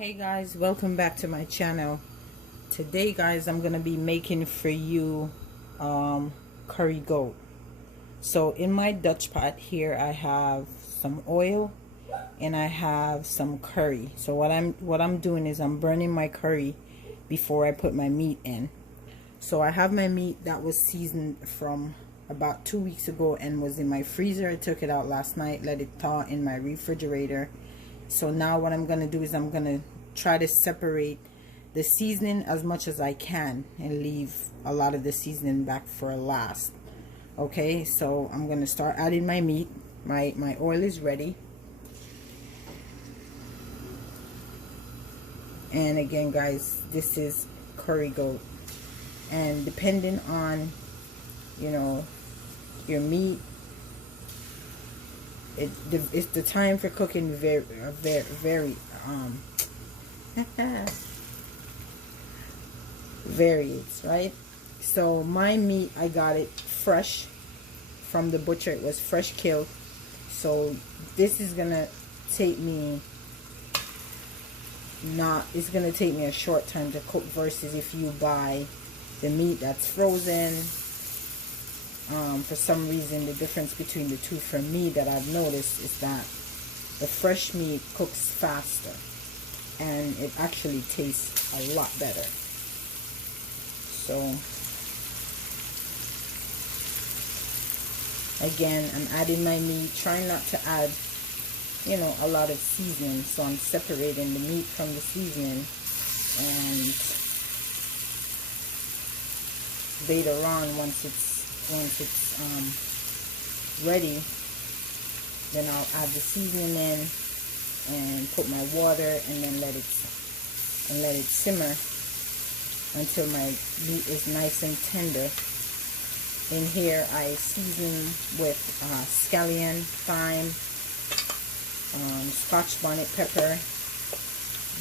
Hey guys, welcome back to my channel. Today guys, I'm gonna be making for you curry goat. So in my Dutch pot here I have some oil and I have some curry. So what I'm doing is I'm burning my curry before I put my meat in. So I have my meat that was seasoned from about 2 weeks ago and was in my freezer. I took it out last night, let it thaw in my refrigerator. So now what I'm gonna do is I'm gonna try to separate the seasoning as much as I can and leave a lot of the seasoning back for last. Okay, so I'm gonna start adding my meat. My oil is ready. And again guys, this is curry goat, and depending on your meat, it's the time for cooking very varies, right? So my meat, I got it fresh from the butcher. It was fresh killed. So this is gonna take me it's gonna take me a short time to cook versus if you buy the meat that's frozen. For some reason, the difference between the two for me that I've noticed is that the fresh meat cooks faster and it actually tastes a lot better. So again, I'm adding my meat, trying not to add a lot of seasoning. So I'm separating the meat from the seasoning, and later on, once it's ready, then I'll add the seasoning in and put my water and then let it simmer until my meat is nice and tender. In here I season with Eskellion, Thyme, Scotch bonnet pepper,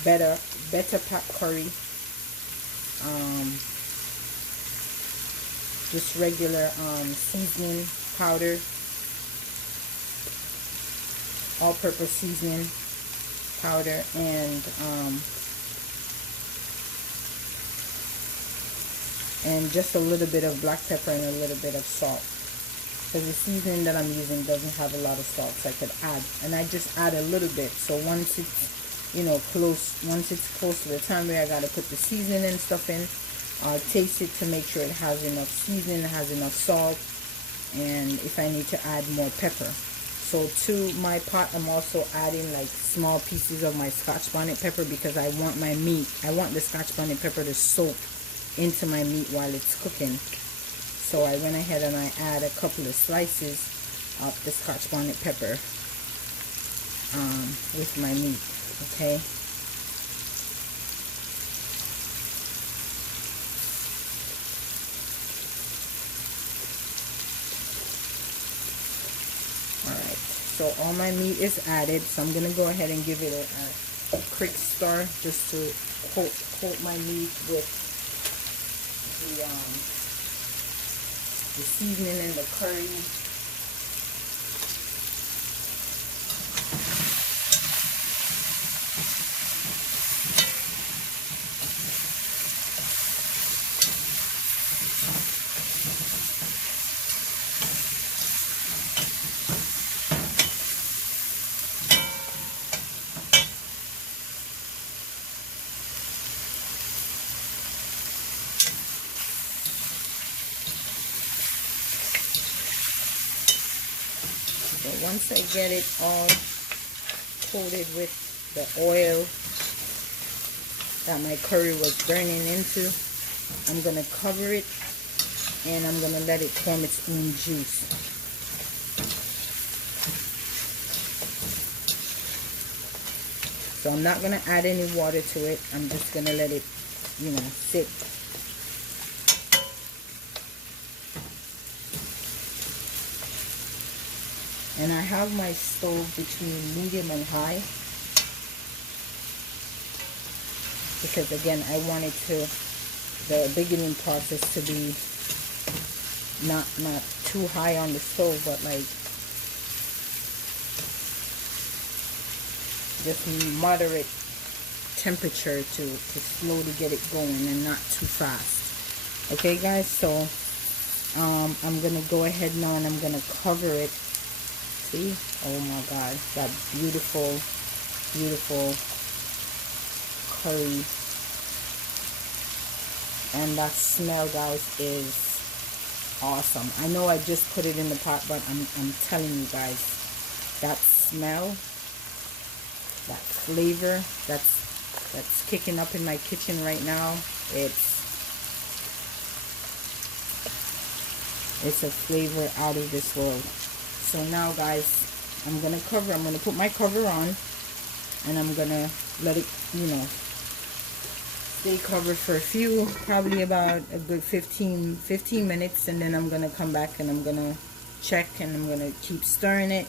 better pack curry, just regular seasoning powder, all-purpose seasoning powder, and just a little bit of black pepper and a little bit of salt, because the seasoning that I'm using doesn't have a lot of salt, so I could add, and I just add a little bit. So once it's close to the time where I gotta put the seasoning and stuff in, I'll taste it to make sure it has enough seasoning, it has enough salt, and if I need to add more pepper. So to my pot, I'm also adding like small pieces of my Scotch bonnet pepper, because I want the Scotch bonnet pepper to soak into my meat while it's cooking. So I went ahead and I add a couple of slices of the Scotch bonnet pepper with my meat. Okay. So all my meat is added, so I'm gonna go ahead and give it a quick stir just to coat my meat with the seasoning and the curry. So once I get it all coated with the oil that my curry was burning into, I'm going to cover it and I'm going to let it form its own juice. So I'm not going to add any water to it. I'm just going to let it, sit. And I have my stove between medium and high, because again, I wanted the beginning process to be not too high on the stove, but like just moderate temperature to slowly get it going and not too fast. Okay guys, so I'm gonna go ahead now and I'm gonna cover it. See, oh my god, that beautiful curry, and that smell, guys, is awesome. I know I just put it in the pot, but I'm telling you guys, that smell, that flavor that's kicking up in my kitchen right now, it's a flavor out of this world. So now guys, I'm gonna put my cover on, and I'm gonna let it, you know, stay covered for a few, probably about a good 15 minutes, and then I'm gonna come back and I'm gonna check, and I'm gonna keep stirring it.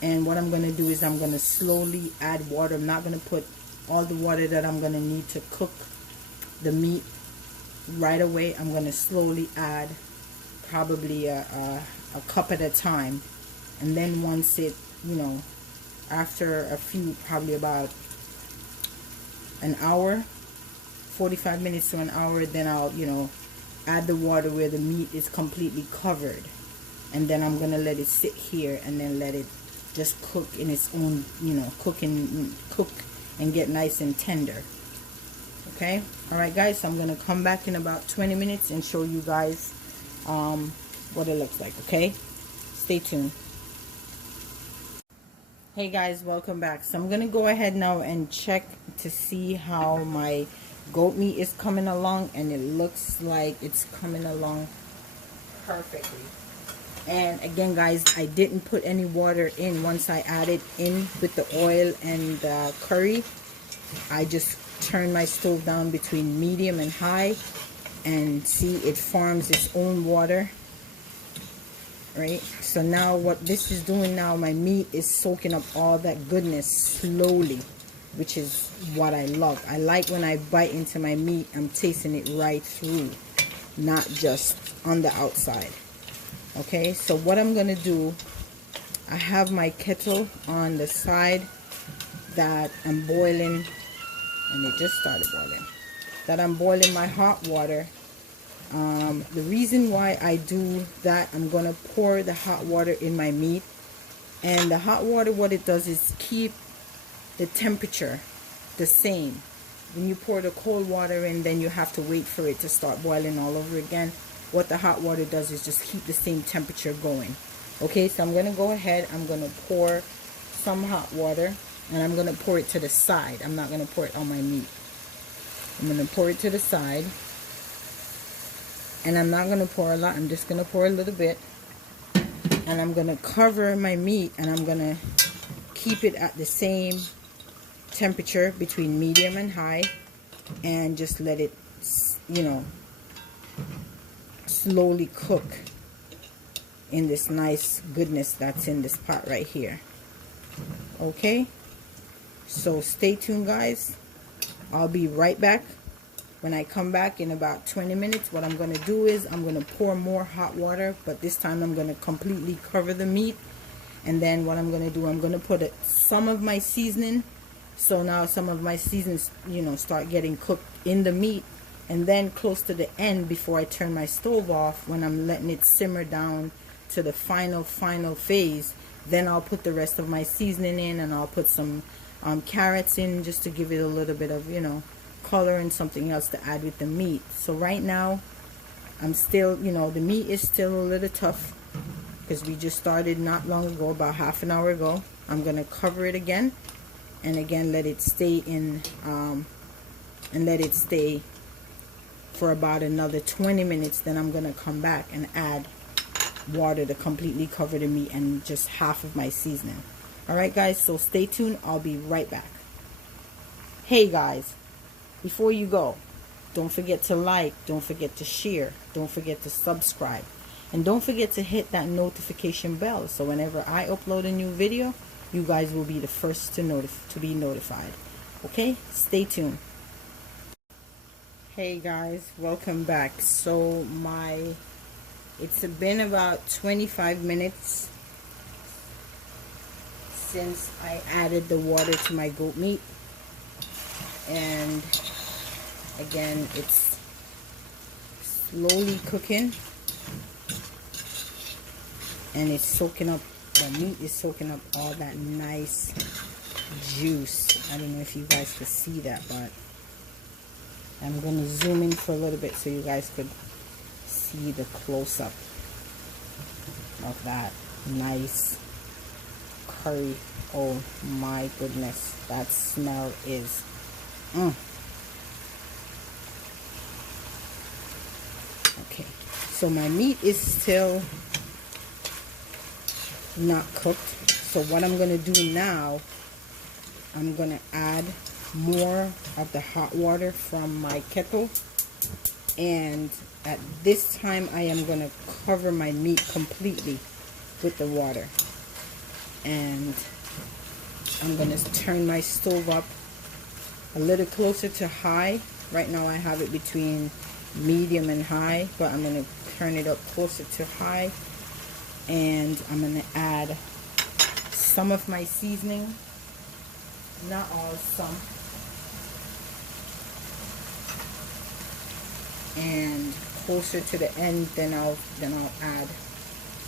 And what I'm gonna do is I'm gonna slowly add water. I'm not gonna put all the water that I'm gonna need to cook the meat right away. I'm gonna slowly add probably a cup at a time, and then once it, you know, after a few, probably about an hour, 45 minutes to an hour, then I'll, you know, add the water where the meat is completely covered, and then I'm gonna let it sit here and then let it just cook in its own, you know, cook and get nice and tender. Okay, all right guys, so I'm gonna come back in about 20 minutes and show you guys what it looks like. Okay, stay tuned. Hey guys, welcome back. So I'm gonna go ahead now and check to see how my goat meat is coming along, and it looks like it's coming along perfectly. And again guys, I didn't put any water in once I added in with the oil and the curry. I just turned my stove down between medium and high, and see, it forms its own water, right? So now what this is doing now, my meat is soaking up all that goodness slowly, which is what I love. I like when I bite into my meat, I'm tasting it right through, not just on the outside. Okay, so what I'm gonna do, I have my kettle on the side that I'm boiling, and it just started boiling, that I'm boiling my hot water. The reason why I do that, I'm gonna pour the hot water in my meat, and the hot water, what it does is keep the temperature the same. When you pour the cold water in, then you have to wait for it to start boiling all over again. What the hot water does is just keep the same temperature going. Okay, so I'm gonna go ahead, I'm gonna pour some hot water, and I'm gonna pour it to the side. I'm not gonna pour it on my meat. I'm gonna pour it to the side, and I'm not gonna pour a lot, I'm just gonna pour a little bit, and I'm gonna cover my meat, and I'm gonna keep it at the same temperature between medium and high, and just let it, you know, slowly cook in this nice goodness that's in this pot right here. Okay, so stay tuned guys, I'll be right back. When I come back in about 20 minutes, what I'm going to do is I'm going to pour more hot water, but this time I'm going to completely cover the meat. And then what I'm going to do, I'm going to put some of my seasoning, so now some of my seasonings, you know, start getting cooked in the meat. And then close to the end, before I turn my stove off, when I'm letting it simmer down to the final phase, then I'll put the rest of my seasoning in, and I'll put some carrots in, just to give it a little bit of, you know, color, and something else to add with the meat. So right now I'm still, you know, the meat is still a little tough because we just started not long ago, about half an hour ago. I'm gonna cover it again, and again let it stay in and let it stay for about another 20 minutes. Then I'm gonna come back and add water to completely cover the meat and just half of my seasoning. Alright guys, so stay tuned, I'll be right back. Hey guys, before you go, don't forget to like, don't forget to share, don't forget to subscribe, and don't forget to hit that notification bell, so whenever I upload a new video, you guys will be the first to be notified. Okay, stay tuned. Hey guys, welcome back. So it's been about 25 minutes since I added the water to my goat meat. And again, it's slowly cooking, and it's soaking up, the meat is soaking up all that nice juice. I don't know if you guys could see that, but I'm going to zoom in for a little bit so you guys could see the close-up of that nice curry. Oh my goodness, that smell is okay. So my meat is still not cooked, so what I'm going to do now, I'm going to add more of the hot water from my kettle, and at this time I am going to cover my meat completely with the water, and I'm going to turn my stove up a little closer to high. Right now I have it between medium and high, but I'm going to turn it up closer to high, and I'm going to add some of my seasoning, not all, some, and closer to the end then I'll add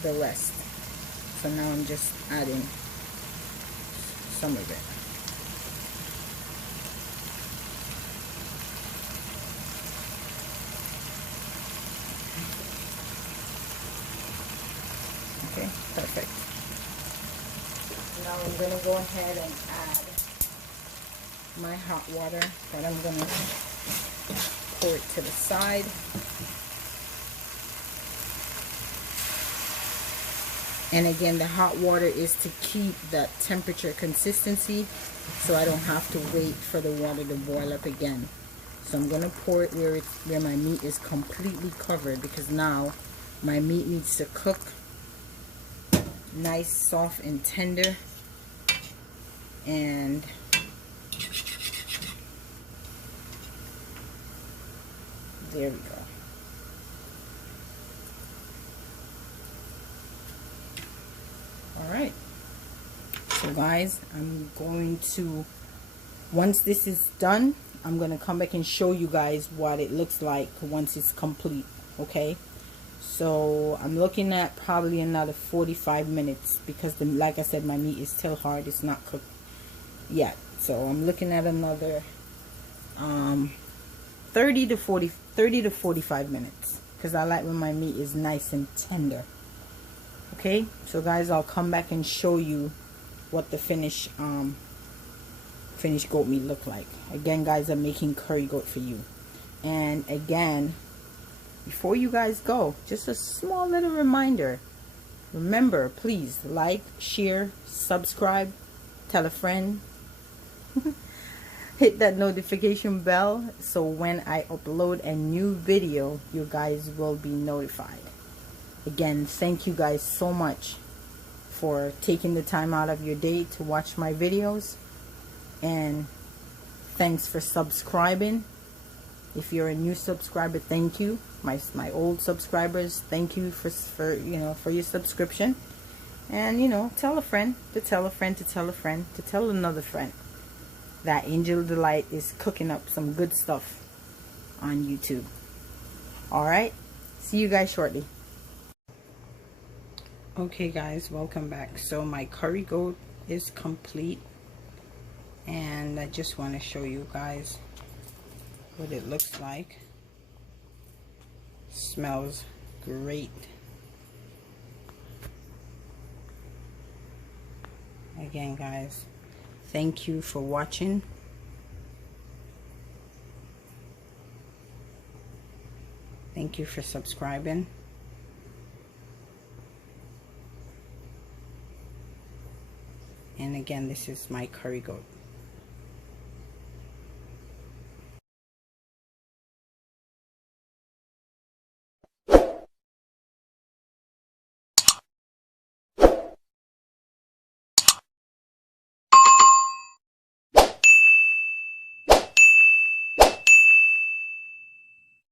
the rest. So now I'm just adding some of it. Okay, perfect. Now I'm going to go ahead and add my hot water, and I'm going to pour it to the side. And again, the hot water is to keep that temperature consistency, so I don't have to wait for the water to boil up again. So I'm going to pour it where my meat is completely covered, because now my meat needs to cook nice, soft, and tender. And there we go. Alright, so guys, I'm going to, once this is done, I'm going to come back and show you guys what it looks like once it's complete. Okay, so I'm looking at probably another 45 minutes, because like I said, my meat is still hard, it's not cooked yet. So I'm looking at another 30 to 45 minutes, because I like when my meat is nice and tender. Okay, so guys, I'll come back and show you what the finished goat meat look like. Again, guys, I'm making curry goat for you. And again, before you guys go, just a small little reminder. Remember, please like, share, subscribe, tell a friend. Hit that notification bell so when I upload a new video, you guys will be notified. Again, thank you guys so much for taking the time out of your day to watch my videos, and thanks for subscribing. If you're a new subscriber, thank you. My old subscribers, thank you for your subscription. And tell a friend to tell a friend to tell a friend to tell another friend that Angel Delight is cooking up some good stuff on YouTube. Alright, see you guys shortly. Okay guys, welcome back. So my curry goat is complete, and I just want to show you guys what it looks like. Smells great. Again, guys, thank you for watching. Thank you for subscribing. And again, this is my curry goat.